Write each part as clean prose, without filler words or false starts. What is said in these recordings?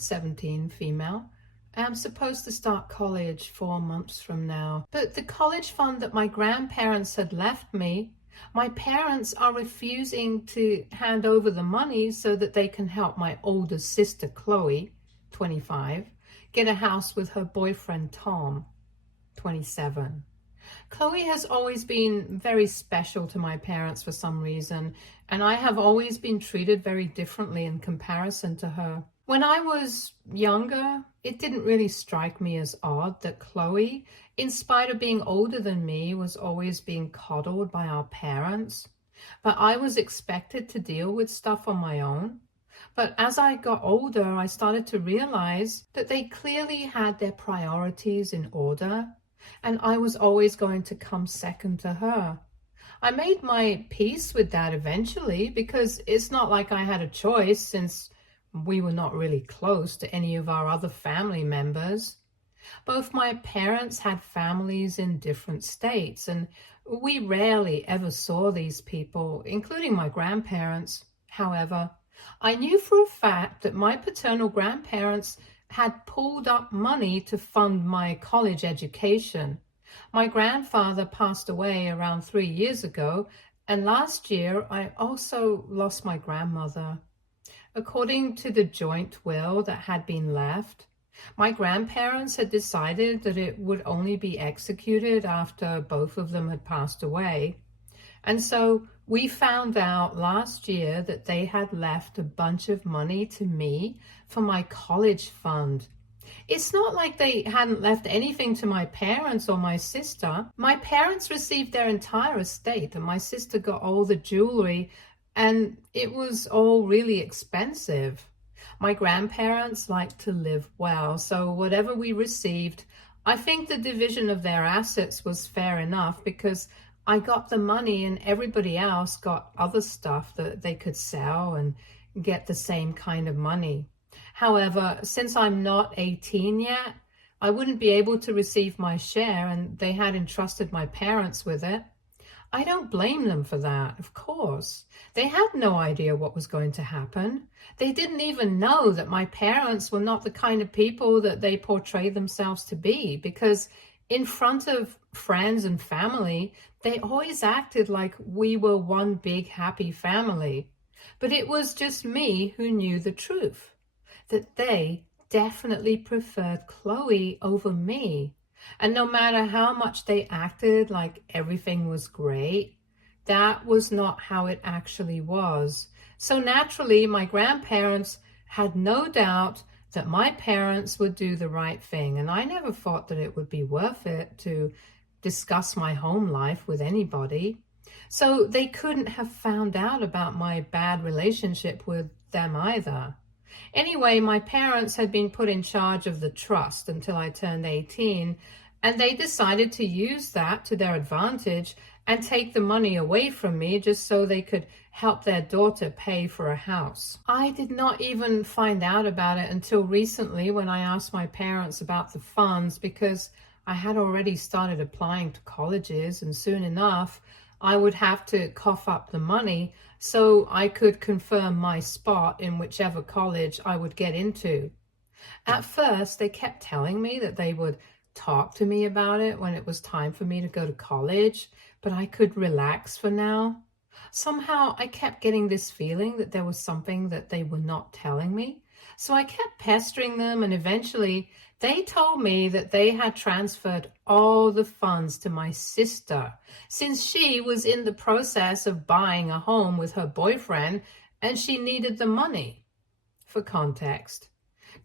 17, female. I'm supposed to start college 4 months from now. But the college fund that my grandparents had left me, my parents are refusing to hand over the money so that they can help my older sister, Chloe, 25, get a house with her boyfriend, Tom, 27. Chloe has always been very special to my parents for some reason, and I have always been treated very differently in comparison to her. When I was younger, it didn't really strike me as odd that Chloe, in spite of being older than me, was always being coddled by our parents. But I was expected to deal with stuff on my own. But as I got older, I started to realize that they clearly had their priorities in order, and I was always going to come second to her. I made my peace with that eventually because it's not like I had a choice since we were not really close to any of our other family members. Both my parents had families in different states, and we rarely ever saw these people, including my grandparents. However, I knew for a fact that my paternal grandparents had pulled up money to fund my college education. My grandfather passed away around 3 years ago, and last year I also lost my grandmother. According to the joint will that had been left, my grandparents had decided that it would only be executed after both of them had passed away. And so we found out last year that they had left a bunch of money to me for my college fund. It's not like they hadn't left anything to my parents or my sister. My parents received their entire estate, and my sister got all the jewelry, and it was all really expensive. My grandparents liked to live well, so whatever we received, I think the division of their assets was fair enough because I got the money and everybody else got other stuff that they could sell and get the same kind of money. However, since I'm not 18 yet, I wouldn't be able to receive my share, and they had entrusted my parents with it. I don't blame them for that, of course. They had no idea what was going to happen. They didn't even know that my parents were not the kind of people that they portray themselves to be, because in front of friends and family, they always acted like we were one big happy family. But it was just me who knew the truth, that they definitely preferred Chloe over me. And no matter how much they acted like everything was great, that was not how it actually was. So naturally, my grandparents had no doubt that my parents would do the right thing. And I never thought that it would be worth it to discuss my home life with anybody. So they couldn't have found out about my bad relationship with them either. Anyway, my parents had been put in charge of the trust until I turned 18, and they decided to use that to their advantage and take the money away from me just so they could help their daughter pay for a house. I did not even find out about it until recently when I asked my parents about the funds, because I had already started applying to colleges, and soon enough I would have to cough up the money so I could confirm my spot in whichever college I would get into. At first, they kept telling me that they would talk to me about it when it was time for me to go to college, but I could relax for now. Somehow I kept getting this feeling that there was something that they were not telling me. So I kept pestering them, and eventually they told me that they had transferred all the funds to my sister since she was in the process of buying a home with her boyfriend and she needed the money. For context,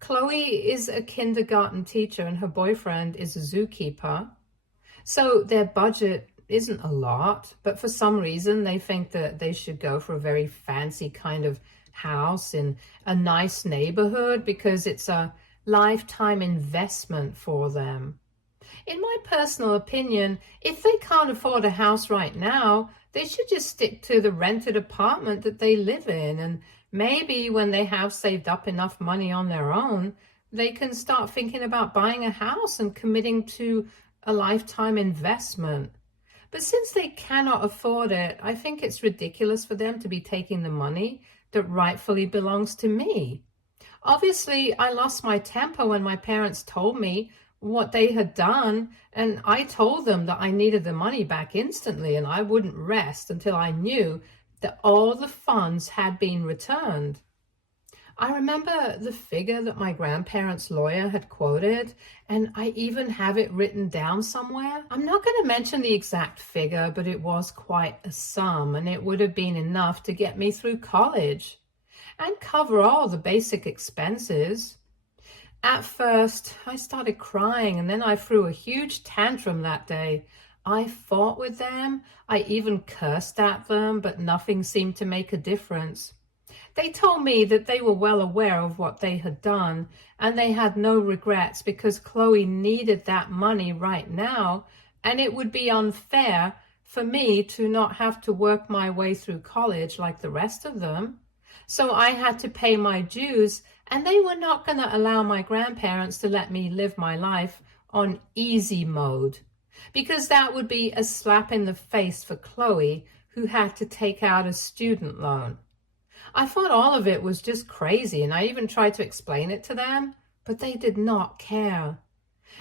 Chloe is a kindergarten teacher and her boyfriend is a zookeeper. So their budget isn't a lot, but for some reason they think that they should go for a very fancy kind of house in a nice neighborhood because it's a lifetime investment for them. In my personal opinion, if they can't afford a house right now, they should just stick to the rented apartment that they live in, and maybe when they have saved up enough money on their own, they can start thinking about buying a house and committing to a lifetime investment. But since they cannot afford it, I think it's ridiculous for them to be taking the money that rightfully belongs to me. Obviously, I lost my temper when my parents told me what they had done, and I told them that I needed the money back instantly and I wouldn't rest until I knew that all the funds had been returned. I remember the figure that my grandparents' lawyer had quoted, and I even have it written down somewhere. I'm not going to mention the exact figure, but it was quite a sum, and it would have been enough to get me through college and cover all the basic expenses. At first, I started crying, and then I threw a huge tantrum that day. I fought with them, I even cursed at them, but nothing seemed to make a difference. They told me that they were well aware of what they had done, and they had no regrets because Chloe needed that money right now, and it would be unfair for me to not have to work my way through college like the rest of them. So I had to pay my dues, and they were not going to allow my grandparents to let me live my life on easy mode, because that would be a slap in the face for Chloe, who had to take out a student loan. I thought all of it was just crazy, and I even tried to explain it to them, but they did not care.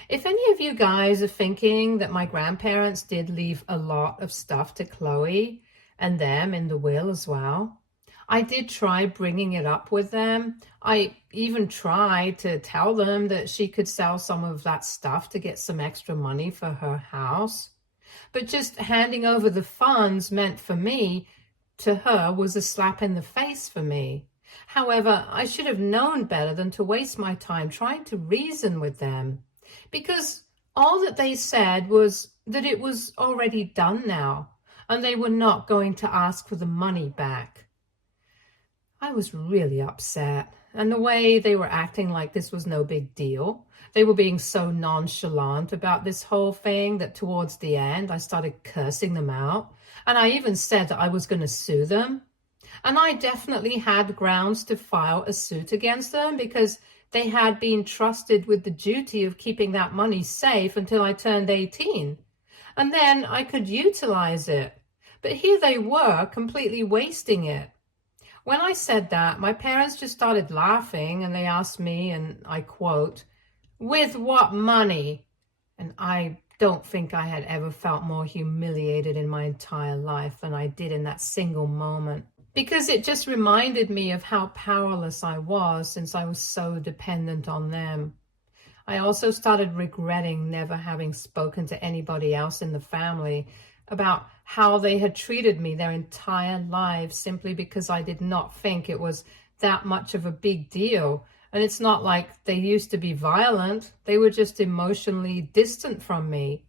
If any of you guys are thinking that my grandparents did leave a lot of stuff to Chloe and them in the will as well, I did try bringing it up with them. I even tried to tell them that she could sell some of that stuff to get some extra money for her house. But just handing over the funds meant for me to her was a slap in the face for me. However, I should have known better than to waste my time trying to reason with them, because all that they said was that it was already done now, and they were not going to ask for the money back. I was really upset, and the way they were acting like this was no big deal. They were being so nonchalant about this whole thing that towards the end I started cursing them out, and I even said that I was going to sue them. And I definitely had grounds to file a suit against them because they had been trusted with the duty of keeping that money safe until I turned 18. And then I could utilize it. But here they were, completely wasting it. When I said that, my parents just started laughing, and they asked me, and I quote, "With what money?" And I don't think I had ever felt more humiliated in my entire life than I did in that single moment, because it just reminded me of how powerless I was since I was so dependent on them. I also started regretting never having spoken to anybody else in the family about how they had treated me their entire lives simply because I did not think it was that much of a big deal. And it's not like they used to be violent. They were just emotionally distant from me.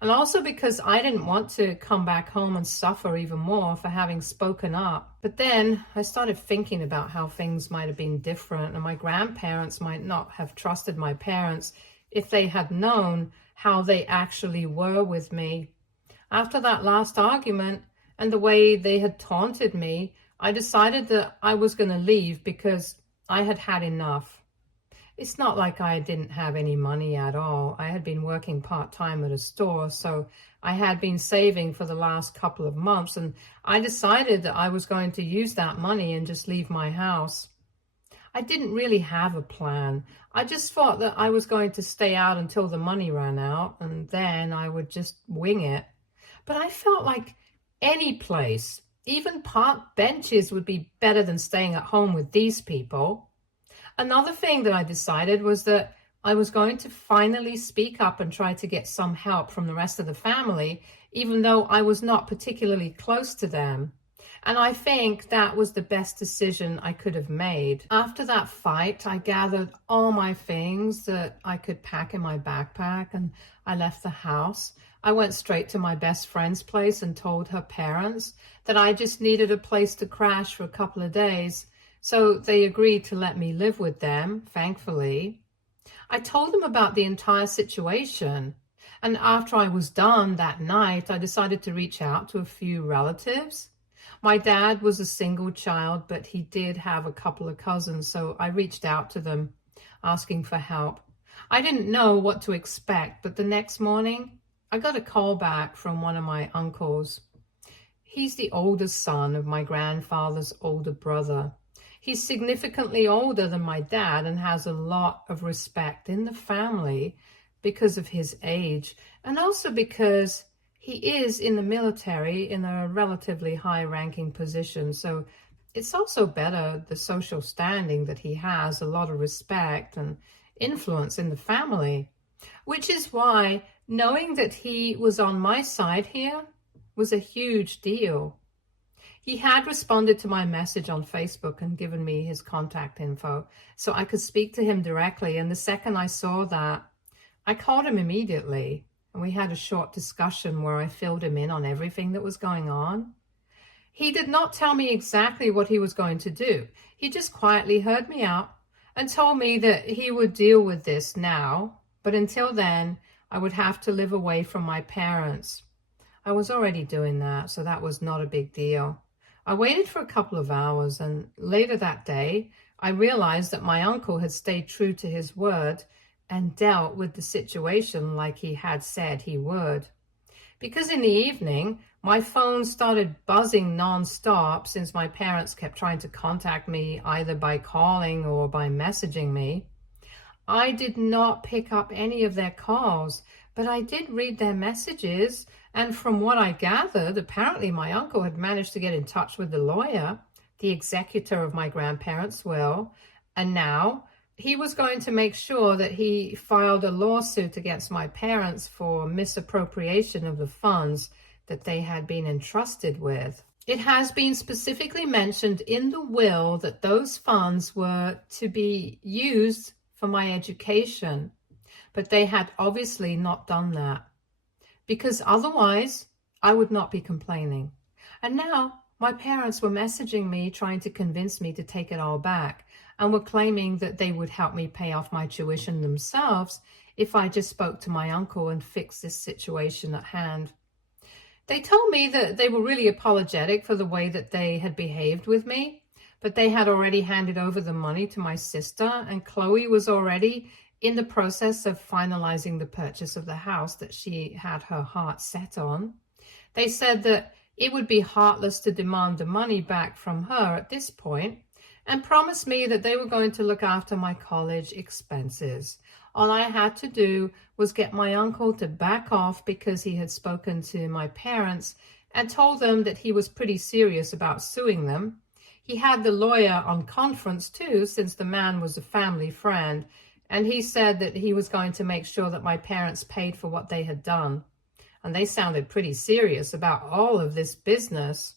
And also because I didn't want to come back home and suffer even more for having spoken up. But then I started thinking about how things might have been different, and my grandparents might not have trusted my parents if they had known how they actually were with me. After that last argument and the way they had taunted me, I decided that I was going to leave because I had had enough. It's not like I didn't have any money at all. I had been working part-time at a store, so I had been saving for the last couple of months, and I decided that I was going to use that money and just leave my house. I didn't really have a plan. I just thought that I was going to stay out until the money ran out, and then I would just wing it. But I felt like any place, even park benches, would be better than staying at home with these people. Another thing that I decided was that I was going to finally speak up and try to get some help from the rest of the family, even though I was not particularly close to them. And I think that was the best decision I could have made. After that fight, I gathered all my things that I could pack in my backpack, and I left the house. I went straight to my best friend's place and told her parents that I just needed a place to crash for a couple of days. So they agreed to let me live with them, thankfully. I told them about the entire situation. And after I was done that night, I decided to reach out to a few relatives. My dad was a single child, but he did have a couple of cousins, so I reached out to them, asking for help. I didn't know what to expect, but the next morning, I got a call back from one of my uncles. He's the oldest son of my grandfather's older brother. He's significantly older than my dad and has a lot of respect in the family because of his age, and also because he is in the military in a relatively high-ranking position. So it's also better, the social standing that he has, a lot of respect and influence in the family, which is why knowing that he was on my side here was a huge deal. He had responded to my message on Facebook and given me his contact info so I could speak to him directly. And the second I saw that, I called him immediately and we had a short discussion where I filled him in on everything that was going on. He did not tell me exactly what he was going to do. He just quietly heard me out and told me that he would deal with this now, but until then, I would have to live away from my parents. I was already doing that, so that was not a big deal. I waited for a couple of hours, and later that day, I realized that my uncle had stayed true to his word and dealt with the situation like he had said he would. Because in the evening, my phone started buzzing non-stop since my parents kept trying to contact me either by calling or by messaging me. I did not pick up any of their calls, but I did read their messages, and from what I gathered, apparently my uncle had managed to get in touch with the lawyer, the executor of my grandparents' will, and now he was going to make sure that he filed a lawsuit against my parents for misappropriation of the funds that they had been entrusted with. It has been specifically mentioned in the will that those funds were to be used for my education, but they had obviously not done that, because otherwise I would not be complaining. And now my parents were messaging me trying to convince me to take it all back, and were claiming that they would help me pay off my tuition themselves if I just spoke to my uncle and fixed this situation at hand. They told me that they were really apologetic for the way that they had behaved with me, but they had already handed over the money to my sister, and Chloe was already in the process of finalizing the purchase of the house that she had her heart set on. They said that it would be heartless to demand the money back from her at this point, and promised me that they were going to look after my college expenses. All I had to do was get my uncle to back off because he had spoken to my parents and told them that he was pretty serious about suing them. He had the lawyer on conference too, since the man was a family friend, and he said that he was going to make sure that my parents paid for what they had done. And they sounded pretty serious about all of this business.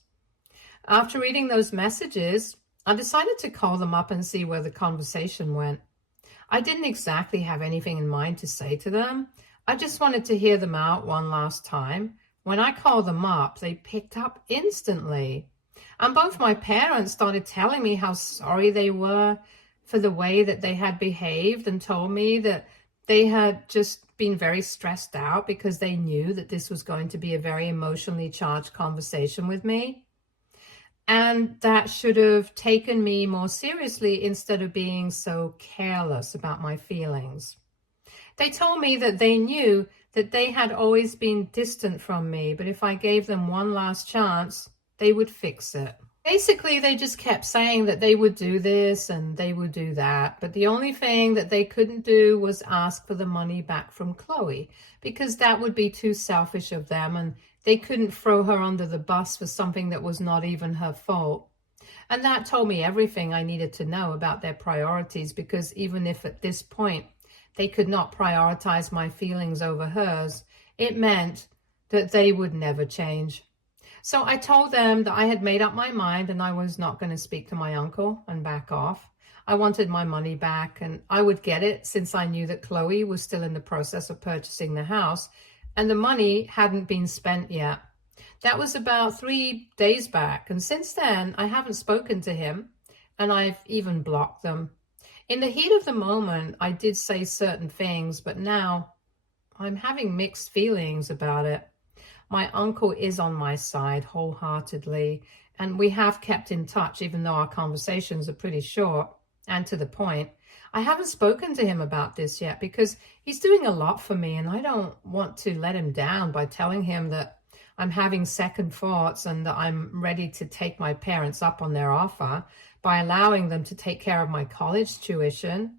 After reading those messages, I decided to call them up and see where the conversation went. I didn't exactly have anything in mind to say to them. I just wanted to hear them out one last time. When I called them up, they picked up instantly. And both my parents started telling me how sorry they were for the way that they had behaved, and told me that they had just been very stressed out because they knew that this was going to be a very emotionally charged conversation with me, and that should have taken me more seriously instead of being so careless about my feelings. They told me that they knew that they had always been distant from me, but if I gave them one last chance, they would fix it. Basically, they just kept saying that they would do this and they would do that, but the only thing that they couldn't do was ask for the money back from Chloe, because that would be too selfish of them, and they couldn't throw her under the bus for something that was not even her fault. And that told me everything I needed to know about their priorities, because even if at this point they could not prioritize my feelings over hers, it meant that they would never change. So I told them that I had made up my mind and I was not going to speak to my uncle and back off. I wanted my money back, and I would get it since I knew that Chloe was still in the process of purchasing the house and the money hadn't been spent yet. That was about 3 days back, and since then I haven't spoken to him, and I've even blocked them. In the heat of the moment, I did say certain things, but now I'm having mixed feelings about it. My uncle is on my side wholeheartedly, and we have kept in touch even though our conversations are pretty short and to the point. I haven't spoken to him about this yet because he's doing a lot for me, and I don't want to let him down by telling him that I'm having second thoughts and that I'm ready to take my parents up on their offer. by allowing them to take care of my college tuition.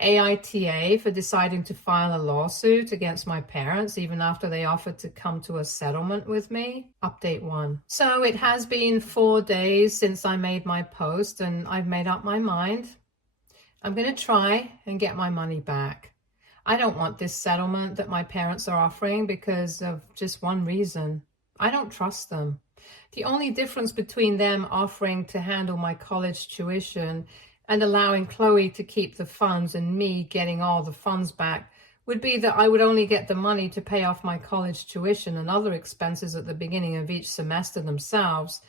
AITA for deciding to file a lawsuit against my parents even after they offered to come to a settlement with me. Update 1. So it has been 4 days since I made my post, and I've made up my mind. I'm going to try and get my money back. I don't want this settlement that my parents are offering because of just one reason. I don't trust them. The only difference between them offering to handle my college tuition and allowing Chloe to keep the funds and me getting all the funds back would be that I would only get the money to pay off my college tuition and other expenses at the beginning of each semester themselves.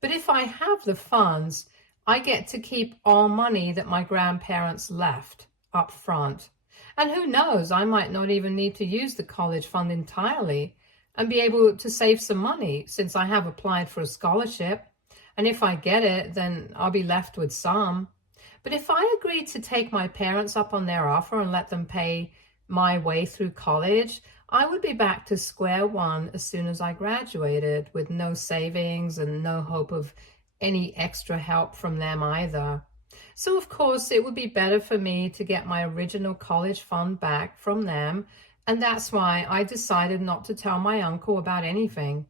But if I have the funds, I get to keep all money that my grandparents left up front. And who knows, I might not even need to use the college fund entirely and be able to save some money since I have applied for a scholarship. And if I get it, then I'll be left with some. But if I agreed to take my parents up on their offer and let them pay my way through college, I would be back to square one as soon as I graduated, with no savings and no hope of any extra help from them either. So of course it would be better for me to get my original college fund back from them, and that's why I decided not to tell my uncle about anything.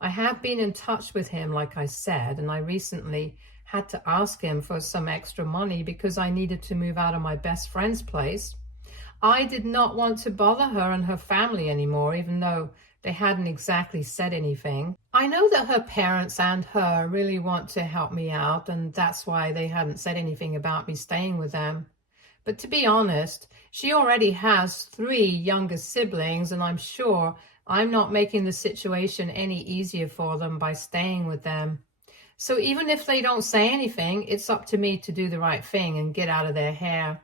I have been in touch with him, like I said, and I recently had to ask him for some extra money because I needed to move out of my best friend's place. I did not want to bother her and her family anymore, even though they hadn't exactly said anything. I know that her parents and her really want to help me out, and that's why they hadn't said anything about me staying with them. But to be honest, she already has 3 younger siblings, and I'm sure I'm not making the situation any easier for them by staying with them. So even if they don't say anything, it's up to me to do the right thing and get out of their hair.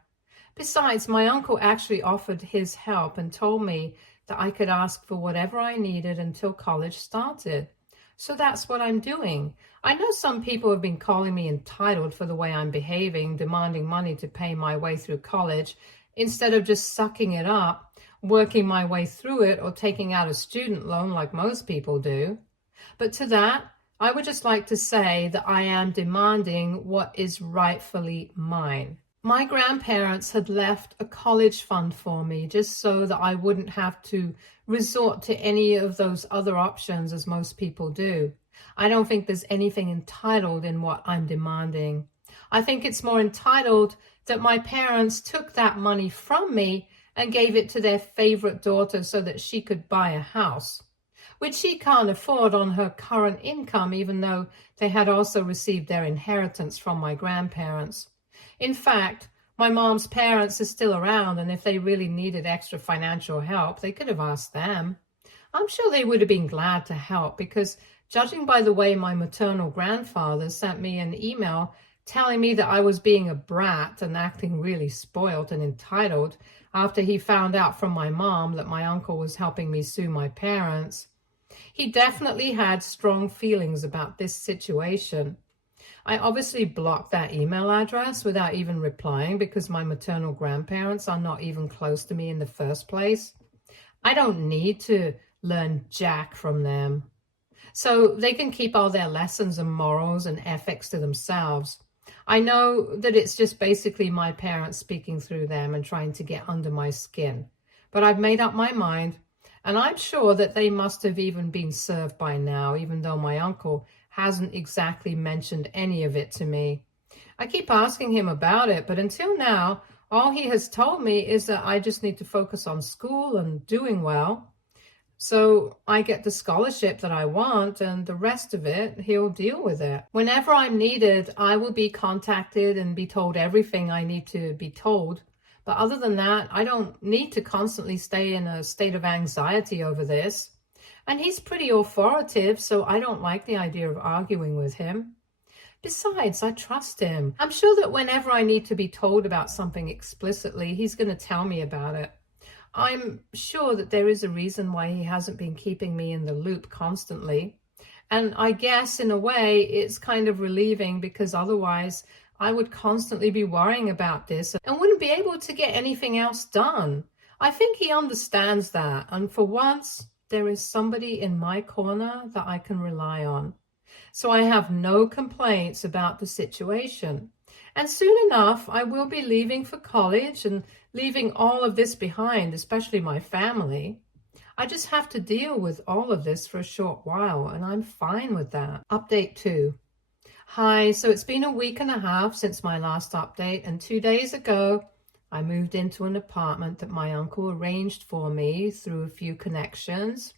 Besides, my uncle actually offered his help and told me that I could ask for whatever I needed until college started. So that's what I'm doing. I know some people have been calling me entitled for the way I'm behaving, demanding money to pay my way through college, instead of just sucking it up, working my way through it, or taking out a student loan like most people do. But to that, I would just like to say that I am demanding what is rightfully mine. My grandparents had left a college fund for me just so that I wouldn't have to resort to any of those other options as most people do. I don't think there's anything entitled in what I'm demanding. I think it's more entitled that my parents took that money from me and gave it to their favorite daughter so that she could buy a house, which she can't afford on her current income, even though they had also received their inheritance from my grandparents. In fact, my mom's parents are still around, and if they really needed extra financial help, they could have asked them. I'm sure they would have been glad to help because, judging by the way my maternal grandfather sent me an email telling me that I was being a brat and acting really spoiled and entitled after he found out from my mom that my uncle was helping me sue my parents, he definitely had strong feelings about this situation. I obviously blocked that email address without even replying because my maternal grandparents are not even close to me in the first place. I don't need to learn jack from them. So they can keep all their lessons and morals and ethics to themselves. I know that it's just basically my parents speaking through them and trying to get under my skin. But I've made up my mind, and I'm sure that they must have even been served by now, even though my uncle hasn't exactly mentioned any of it to me. I keep asking him about it, but until now, all he has told me is that I just need to focus on school and doing well. So I get the scholarship that I want, and the rest of it, he'll deal with it. Whenever I'm needed, I will be contacted and be told everything I need to be told. But other than that, I don't need to constantly stay in a state of anxiety over this. And he's pretty authoritative, so I don't like the idea of arguing with him. Besides, I trust him. I'm sure that whenever I need to be told about something explicitly, he's going to tell me about it. I'm sure that there is a reason why he hasn't been keeping me in the loop constantly. And I guess in a way it's kind of relieving because otherwise I would constantly be worrying about this and wouldn't be able to get anything else done. I think he understands that. And for once, there is somebody in my corner that I can rely on. So I have no complaints about the situation. And soon enough, I will be leaving for college and leaving all of this behind, especially my family. I just have to deal with all of this for a short while, and I'm fine with that. Update 2. Hi, so it's been a week and a half since my last update, and 2 days ago, I moved into an apartment that my uncle arranged for me through a few connections.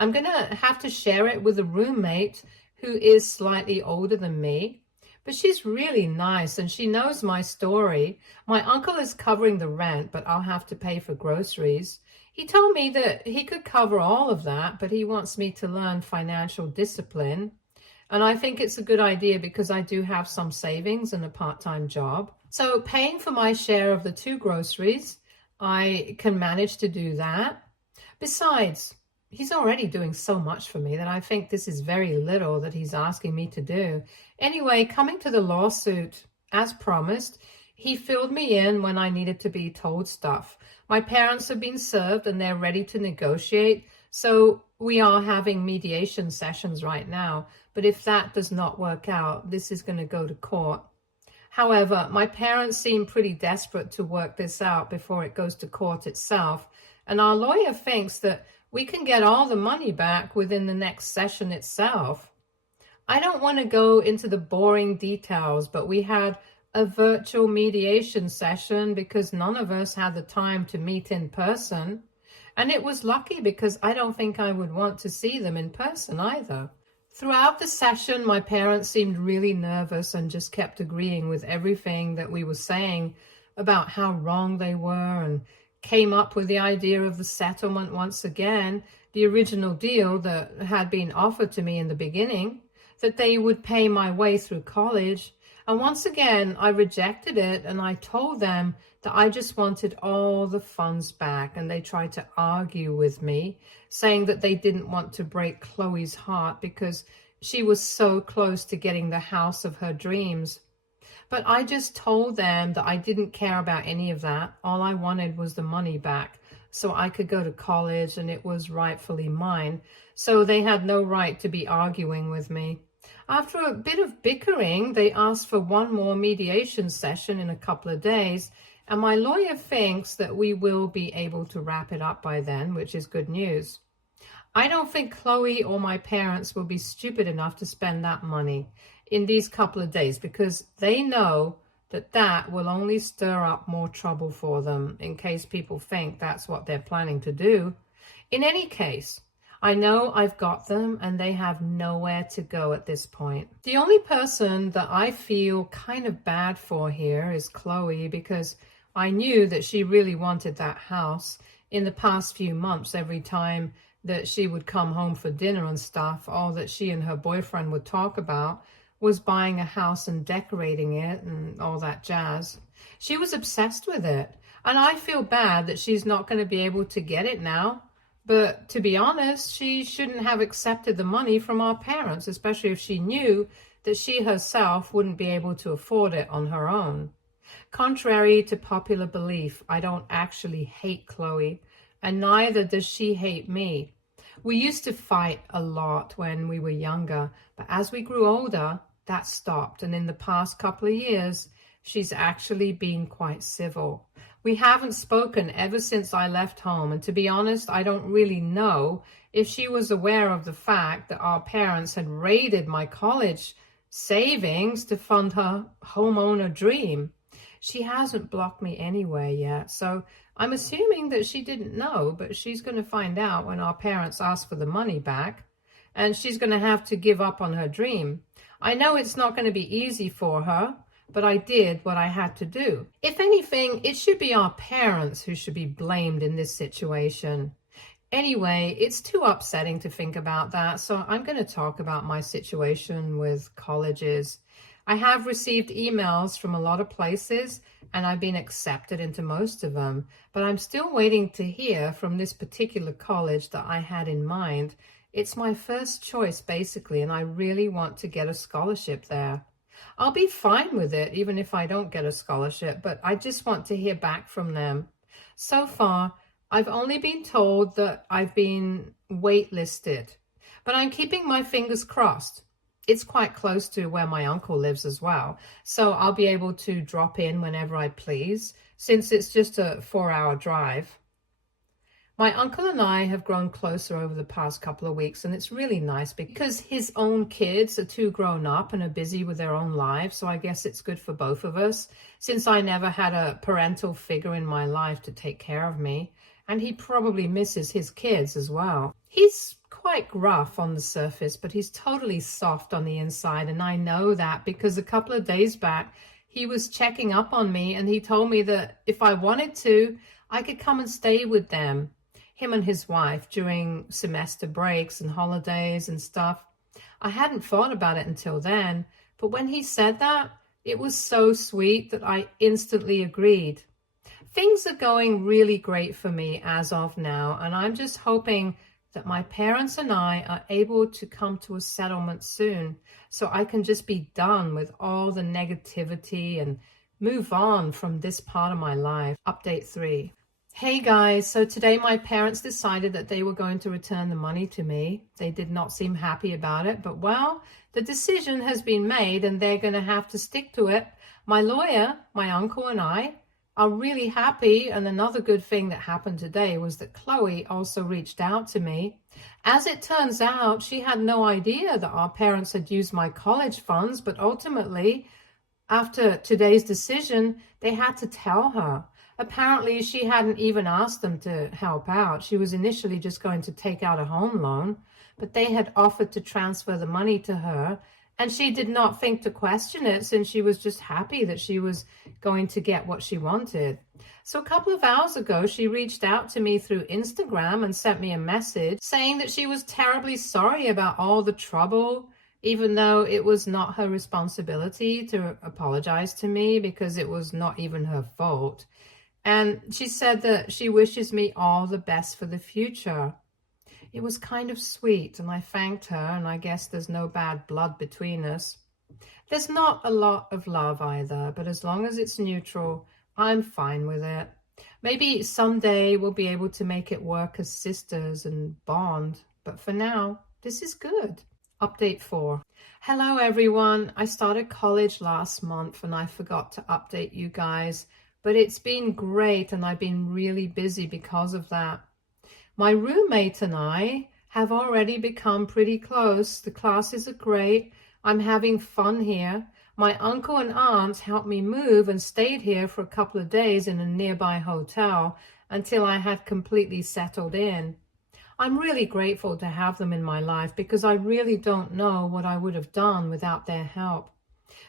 I'm going to have to share it with a roommate who is slightly older than me, but she's really nice and she knows my story. My uncle is covering the rent, but I'll have to pay for groceries. He told me that he could cover all of that, but he wants me to learn financial discipline. And I think it's a good idea because I do have some savings and a part-time job. So paying for my share of the 2 groceries, I can manage to do that. Besides, he's already doing so much for me that I think this is very little that he's asking me to do. Anyway, coming to the lawsuit, as promised, he filled me in when I needed to be told stuff. My parents have been served and they're ready to negotiate. So we are having mediation sessions right now. But if that does not work out, this is going to go to court. However, my parents seem pretty desperate to work this out before it goes to court itself. And our lawyer thinks that we can get all the money back within the next session itself. I don't want to go into the boring details, but we had a virtual mediation session because none of us had the time to meet in person. And it was lucky because I don't think I would want to see them in person either. Throughout the session, my parents seemed really nervous and just kept agreeing with everything that we were saying about how wrong they were, and came up with the idea of the settlement once again, the original deal that had been offered to me in the beginning, that they would pay my way through college. And once again, I rejected it and I told them that I just wanted all the funds back, and they tried to argue with me, saying that they didn't want to break Chloe's heart because she was so close to getting the house of her dreams. But I just told them that I didn't care about any of that. All I wanted was the money back so I could go to college and it was rightfully mine. So they had no right to be arguing with me. After a bit of bickering, they asked for one more mediation session in a couple of days, and my lawyer thinks that we will be able to wrap it up by then, which is good news. I don't think Chloe or my parents will be stupid enough to spend that money in these couple of days because they know that that will only stir up more trouble for them in case people think that's what they're planning to do. In any case, I know I've got them and they have nowhere to go at this point. The only person that I feel kind of bad for here is Chloe, because I knew that she really wanted that house. In the past few months, every time that she would come home for dinner and stuff, all that she and her boyfriend would talk about was buying a house and decorating it and all that jazz. She was obsessed with it, and I feel bad that she's not going to be able to get it now. But to be honest, she shouldn't have accepted the money from our parents, especially if she knew that she herself wouldn't be able to afford it on her own. Contrary to popular belief, I don't actually hate Chloe, and neither does she hate me. We used to fight a lot when we were younger, but as we grew older, that stopped. And in the past couple of years, she's actually been quite civil. We haven't spoken ever since I left home. And to be honest, I don't really know if she was aware of the fact that our parents had raided my college savings to fund her homeowner dream. She hasn't blocked me anywhere yet, so I'm assuming that she didn't know, but she's going to find out when our parents ask for the money back, and she's going to have to give up on her dream. I know it's not going to be easy for her, but I did what I had to do. If anything, it should be our parents who should be blamed in this situation. Anyway, it's too upsetting to think about that, so I'm going to talk about my situation with colleges. I have received emails from a lot of places, and I've been accepted into most of them, but I'm still waiting to hear from this particular college that I had in mind. It's my first choice, basically, and I really want to get a scholarship there. I'll be fine with it, even if I don't get a scholarship, but I just want to hear back from them. So far, I've only been told that I've been waitlisted, but I'm keeping my fingers crossed. it's quite close to where my uncle lives as well. So I'll be able to drop in whenever I please, since it's just a 4-hour drive. My uncle and I have grown closer over the past couple of weeks, and it's really nice because his own kids are too grown up and are busy with their own lives. So I guess it's good for both of us, since I never had a parental figure in my life to take care of me. And he probably misses his kids as well. He's quite rough on the surface, but he's totally soft on the inside. And I know that because a couple of days back, he was checking up on me and he told me that if I wanted to, I could come and stay with them, him and his wife, during semester breaks and holidays and stuff. I hadn't thought about it until then, but when he said that, it was so sweet that I instantly agreed. Things are going really great for me as of now, and I'm just hoping that my parents and I are able to come to a settlement soon so I can just be done with all the negativity and move on from this part of my life. Update 3. Hey guys, so today my parents decided that they were going to return the money to me. They did not seem happy about it, but well, the decision has been made and they're going to have to stick to it. My lawyer, my uncle and I are really happy, and another good thing that happened today was that Chloe also reached out to me. As it turns out, she had no idea that our parents had used my college funds, but ultimately, after today's decision, they had to tell her. Apparently, she hadn't even asked them to help out. She was initially just going to take out a home loan, but they had offered to transfer the money to her, and she did not think to question it since she was just happy that she was going to get what she wanted. So a couple of hours ago, she reached out to me through Instagram and sent me a message saying that she was terribly sorry about all the trouble, even though it was not her responsibility to apologize to me because it was not even her fault. And she said that she wishes me all the best for the future. It was kind of sweet, and I thanked her, and I guess there's no bad blood between us. There's not a lot of love either, but as long as it's neutral, I'm fine with it. Maybe someday we'll be able to make it work as sisters and bond, but for now, this is good. Update 4. Hello everyone. I started college last month and I forgot to update you guys, but it's been great and I've been really busy because of that. My roommate and I have already become pretty close. The classes are great. I'm having fun here. My uncle and aunt helped me move and stayed here for a couple of days in a nearby hotel until I had completely settled in. I'm really grateful to have them in my life because I really don't know what I would have done without their help.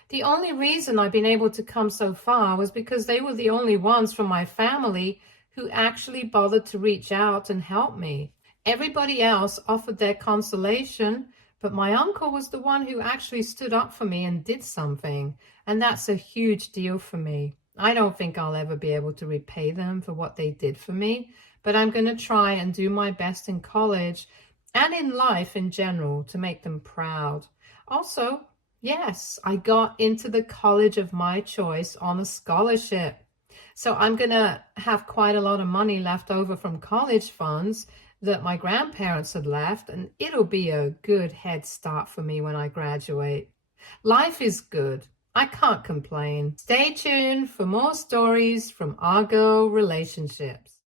The only reason I've been able to come so far was because they were the only ones from my family who actually bothered to reach out and help me. Everybody else offered their consolation, but my uncle was the one who actually stood up for me and did something, and that's a huge deal for me. I don't think I'll ever be able to repay them for what they did for me, but I'm going to try and do my best in college and in life in general to make them proud. Also, yes, I got into the college of my choice on a scholarship. So I'm going to have quite a lot of money left over from college funds that my grandparents had left, and it'll be a good head start for me when I graduate. Life is good. I can't complain. Stay tuned for more stories from our girl relationships.